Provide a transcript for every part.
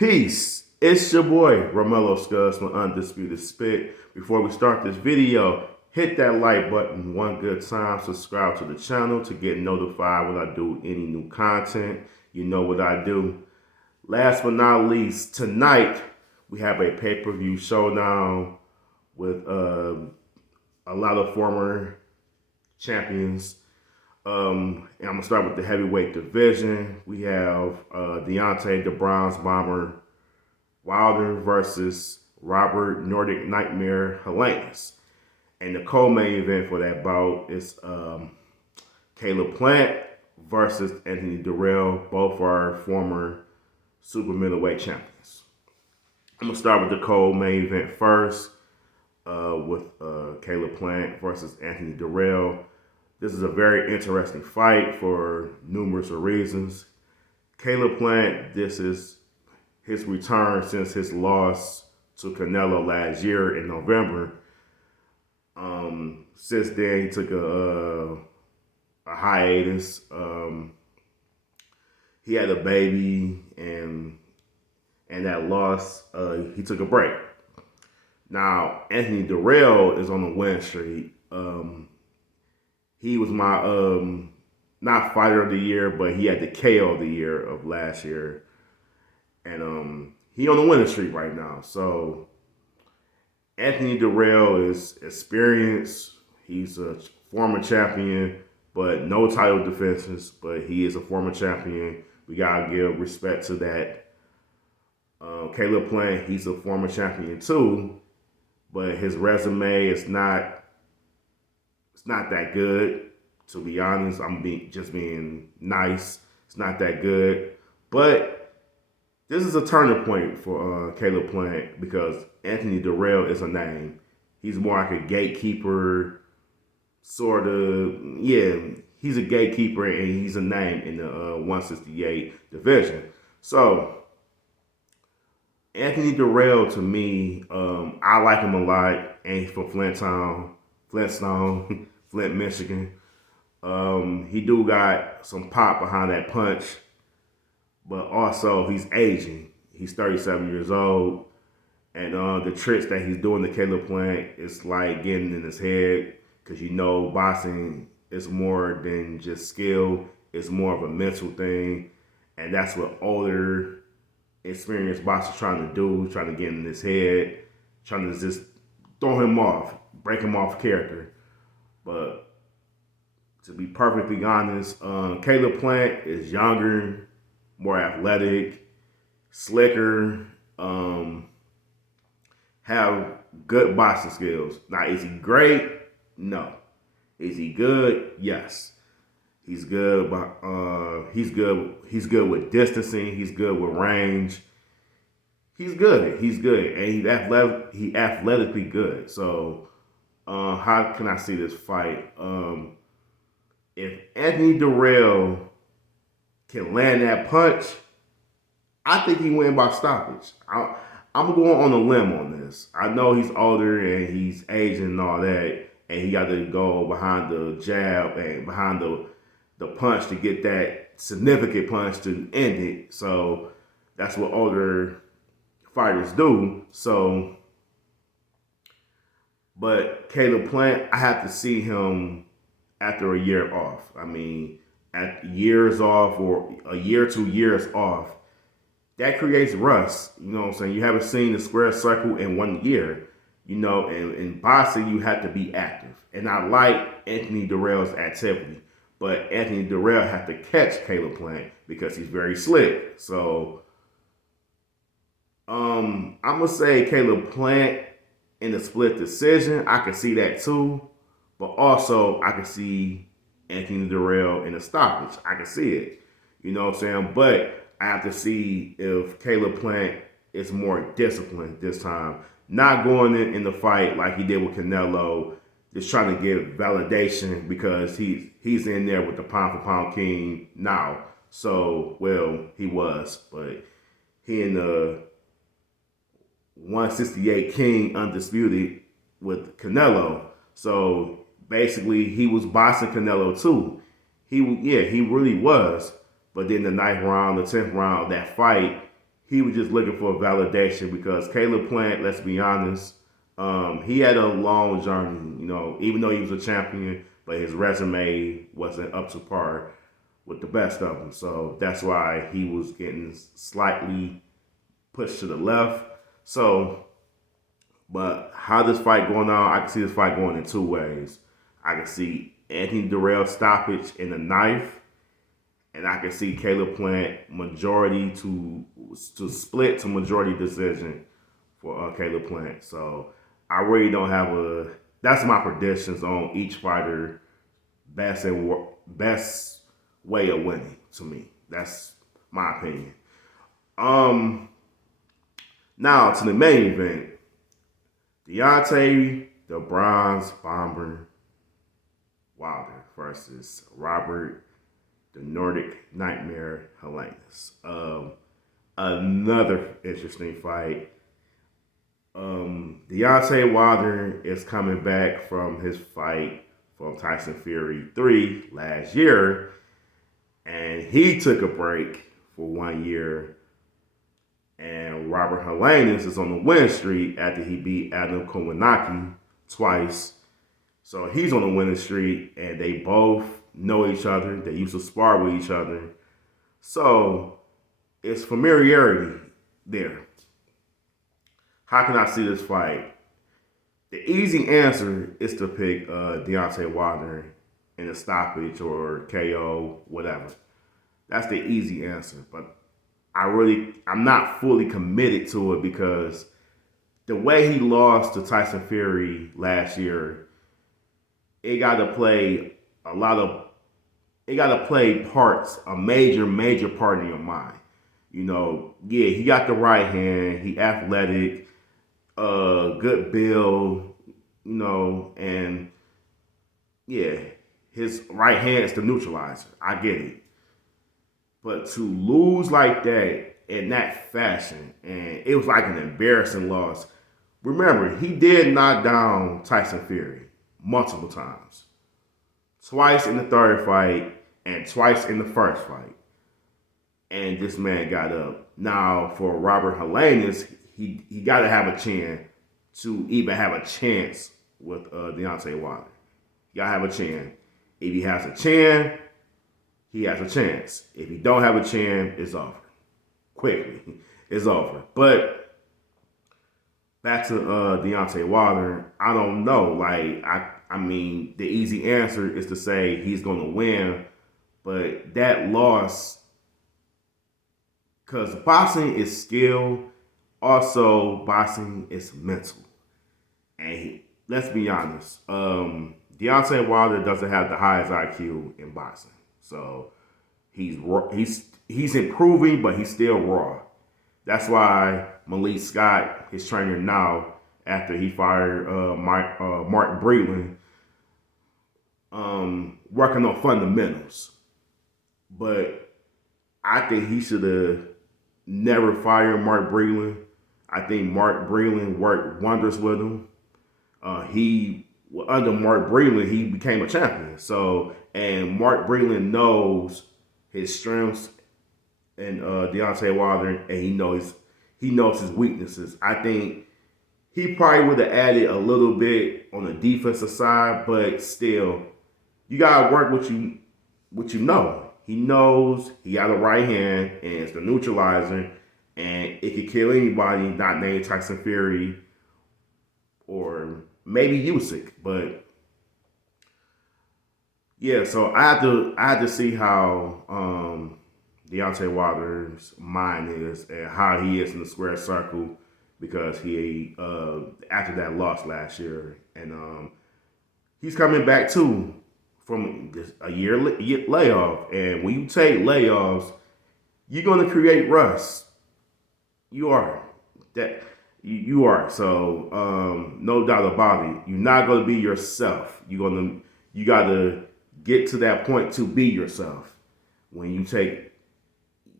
Peace. It's your boy, Romello Scuzz from Undisputed Spit. Before we start this video, hit that like button one good time. Subscribe to the channel to get notified when I do any new content. You know what I do. Last but not least, tonight we have a pay-per-view showdown with a lot of former champions. And I'm going to start with the heavyweight division. We have Deontay, the Bronze Bomber Wilder versus Robert Nordic Nightmare Helenuis. And the co-main event for that bout is Caleb Plant versus Anthony Dirrell. Both are former super middleweight champions. I'm going to start with the co-main event first with Caleb Plant versus Anthony Dirrell. This is a very interesting fight for numerous reasons. Caleb Plant, this is his return since his loss to Canelo last year in November. Since then, he took a hiatus. He had a baby, and that loss, he took a break. Now, Anthony Dirrell is on the win streak. He was my, not fighter of the year, but he had the KO of the year of last year. And he on the winning streak right now. So Anthony Dirrell is experienced. He's a former champion, but no title defenses. But he is a former champion. We got to give respect to that. Caleb Plant, he's a former champion too. But his resume is not... It's not that good, to be honest. I'm just being nice. It's not that good. But this is a turning point for Caleb Plant because Anthony Dirrell is a name. He's more like a gatekeeper, sort of. Yeah, he's a gatekeeper and he's a name in the 168 division. So, Anthony Dirrell, to me, I like him a lot. And he's from Flintstone, Michigan. He do got some pop behind that punch, but also he's aging. He's 37 years old, and the tricks that he's doing to Caleb Plant is like getting in his head because boxing is more than just skill. It's more of a mental thing, and that's what older, experienced boxers trying to do, trying to get in his head, trying to just throw him off, break him off character. But to be perfectly honest, Caleb Plant is younger, more athletic, slicker, have good boxing skills. Now, is he great? No. Is he good? Yes. He's good, but he's good with distancing. He's good with range. He's good, and he's athletically good. So, how can I see this fight? If Anthony Dirrell can land that punch, I think he win by stoppage. I'm going on a limb on this. I know he's older and he's aging and all that, and he got to go behind the jab and behind the punch to get that significant punch to end it. So that's what older fighters do. So, but Caleb Plant, I have to see him after a year off. I mean, at years off or a year, 2 years off, that creates rust. You know what I'm saying? You haven't seen the square circle in 1 year. You know, and in boxing, you have to be active. And I like Anthony Dirrell's activity, but Anthony Dirrell has to catch Caleb Plant because he's very slick. So, I'm going to say Caleb Plant in a split decision. I can see that too. But also, I can see Anthony Dirrell in a stoppage. I can see it. You know what I'm saying? But I have to see if Caleb Plant is more disciplined this time. Not going in the fight like he did with Canelo, just trying to get validation because he's in there with the pound-for-pound king now. So, well, he was. But he in the 168 king undisputed with Canelo. So basically, he was boxing Canelo too. He really was. But then the 9th round, the 10th round of that fight, he was just looking for validation because Caleb Plant, let's be honest, he had a long journey. You know, even though he was a champion, but his resume wasn't up to par with the best of them. So that's why he was getting slightly pushed to the left. So, but how this fight going on, I can see this fight going in two ways. I can see Anthony Dirrell stoppage in the ninth, and I can see Caleb Plant majority to split to majority decision for Caleb Plant. So I really don't have that's my predictions on each fighter best way of winning to me. That's my opinion. Now to the main event. Deontay, the Bronze Bomber Wilder versus Robert, the Nordic Nightmare Helenuis. Another interesting fight. Deontay Wilder is coming back from his fight from Tyson Fury 3 last year, and he took a break for 1 year. And Robert Helenuis is on the win streak after he beat Adam Kownacki twice. So he's on the winning streak, and they both know each other. They used to spar with each other. So it's familiarity there. How can I see this fight? The easy answer is to pick Deontay Wilder in a stoppage or KO, whatever. That's the easy answer. But I'm not fully committed to it because the way he lost to Tyson Fury last year, it got to play a major part in your mind. You know, yeah, he got the right hand, he athletic, good build, you know, and yeah, his right hand is the neutralizer. I get it. But to lose like that in that fashion, and it was like an embarrassing loss. Remember, he did knock down Tyson Fury multiple times. Twice in the third fight and twice in the first fight. And this man got up. Now, for Robert Helenuis, he got to have a chance to even have a chance with Deontay Wilder. You got to have a chance. If he has a chance, he has a chance. If he don't have a chance, it's over. Quickly, it's over. But back to Deontay Wilder, I don't know. Like, I mean, the easy answer is to say he's going to win. But that loss, because boxing is skill, also boxing is mental. And let's be honest, Deontay Wilder doesn't have the highest IQ in boxing. So he's improving, but he's still raw. That's why Malik Scott, his trainer now, after he fired Mark Breland, working on fundamentals. But I think he should have never fired Mark Breland. I think Mark Breland worked wonders with him. Under Mark Breland, he became a champion. So, and Mark Breland knows his strengths and Deontay Wilder, and he knows his weaknesses. I think he probably would have added a little bit on the defensive side, but still, you gotta work what you know. He knows he got a right hand, and it's the neutralizer, and it could kill anybody not named Tyson Fury or maybe Usyk. But yeah, so I had to see how Deontay Wilder's mind is and how he is in the square circle, because he after that loss last year, and he's coming back too from just a year layoff. And when you take layoffs, you're going to create rust. You are. You are. So no doubt about it. You're not going to be yourself. You got to get to that point to be yourself when you take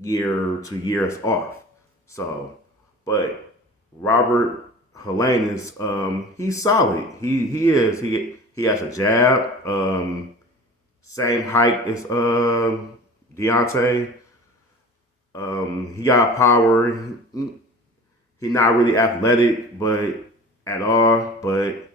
year to years off. So, but Robert Helenuis, he's solid. He is. He has a jab. Same height as Deontay. He got power. He's not really athletic, but at all. But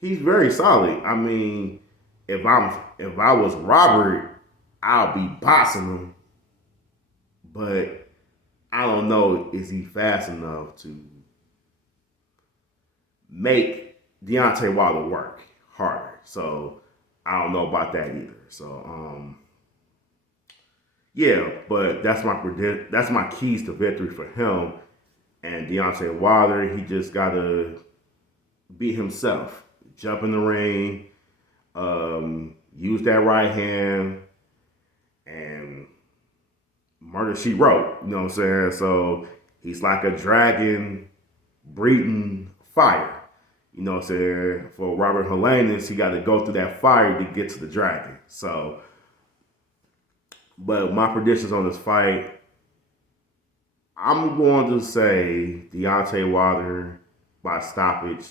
he's very solid. I mean, if I was Robert, I'll be boxing him. But I don't know, is he fast enough to make Deontay Wilder work harder? So I don't know about that either. So yeah, but that's my keys to victory for him. And Deontay Wilder, he just gotta be himself. Jump in the ring, use that right hand, and murder she wrote. You know what I'm saying? So he's like a dragon breathing fire. You know what I'm saying? For Robert Helenuis, he got to go through that fire to get to the dragon. So, but my predictions on this fight, I'm going to say Deontay Wilder by stoppage,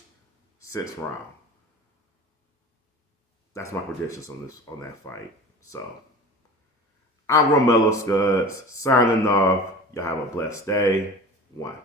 6th round. That's my predictions on that fight. So, I'm Romello Scuds, signing off. Y'all have a blessed day. 1.